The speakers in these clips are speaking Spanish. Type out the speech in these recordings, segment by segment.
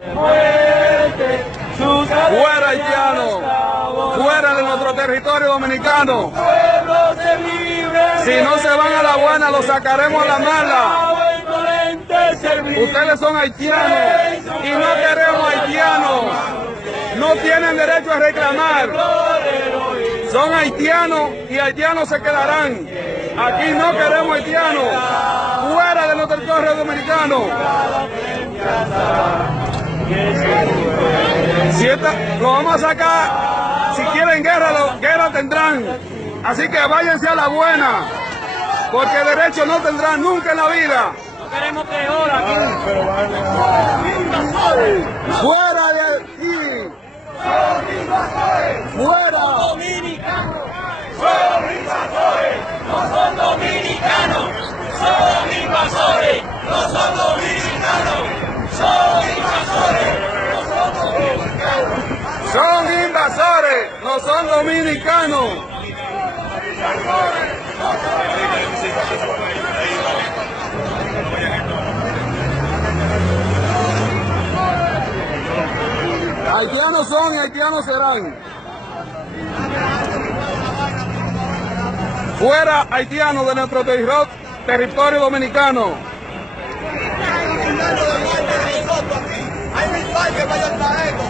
Fuera haitiano, fuera de nuestro territorio dominicano. Si no se van a la buena, los sacaremos a la mala. Ustedes son haitianos y no queremos haitianos. No tienen derecho a reclamar. Son haitianos y haitianos se quedarán. Aquí no queremos haitianos. Fuera de nuestro territorio dominicano. Si lo vamos a sacar, si quieren guerra, guerra tendrán. Así que váyanse a la buena, porque derecho no tendrán nunca en la vida. No queremos peor aquí. Fuera de aquí. Fuera. Dominicanos. Son invasores. No son dominicanos. Son invasores. No son dominicanos. Son invasores. Son invasores, no son dominicanos. Haitianos son y haitianos serán. Fuera haitianos de nuestro territorio dominicano. Hay mil parques para allá traerlo.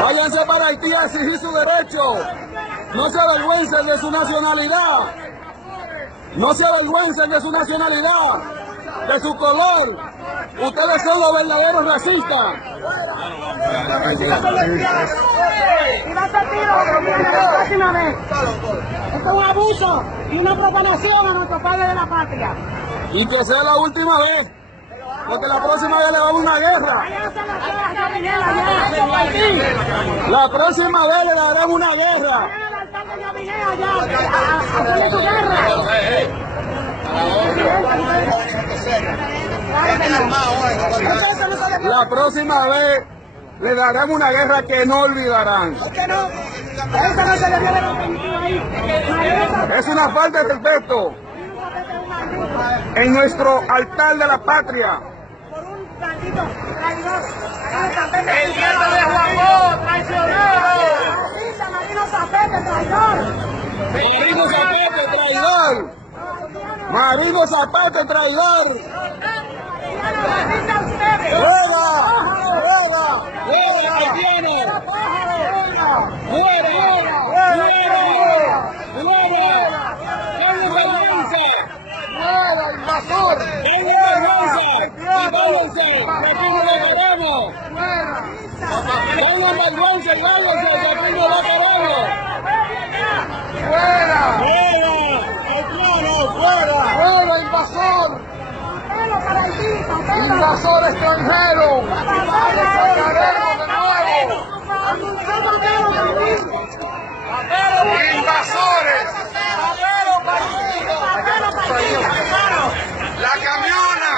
Váyanse para Haití a exigir su derecho. No se avergüencen de su nacionalidad. No se avergüencen de su nacionalidad, de su color. Ustedes son los verdaderos racistas. Y va a ser tiro la próxima vez. Esto es un abuso y una profanación a nuestro padre de la patria. Y que sea la última vez, porque la próxima vez le va a dar una guerra. La próxima vez le daremos una guerra. La próxima vez le daremos una guerra que no olvidarán. Es una falta de respeto en nuestro altar de la patria. El nieto de Juan Bosch, traicionero. Marino Zapete, traidor. Marino Zapete, traidor. Marino Zapete, traidor. ¡Fuera! ¡Fuera! ¡Fuera, haitianos! ¡Fuera! ¡Fuera! ¡Fuera! ¡Tengan vergüenza! ¡Fuera, invasor! ¡Tengan vergüenza! ¡Y váyanse! ¡Aquí no lo queremos! ¡Tengan vergüenza y váyanse! ¡Aquí no lo queremos! ¡Fuera! ¡Fuera! ¡Haitianos, fuera! ¡Fuera, invasor! ¡Invasor extranjero! ¡Sacaremos de nuevo! ¡Invasores! ¡La camiona!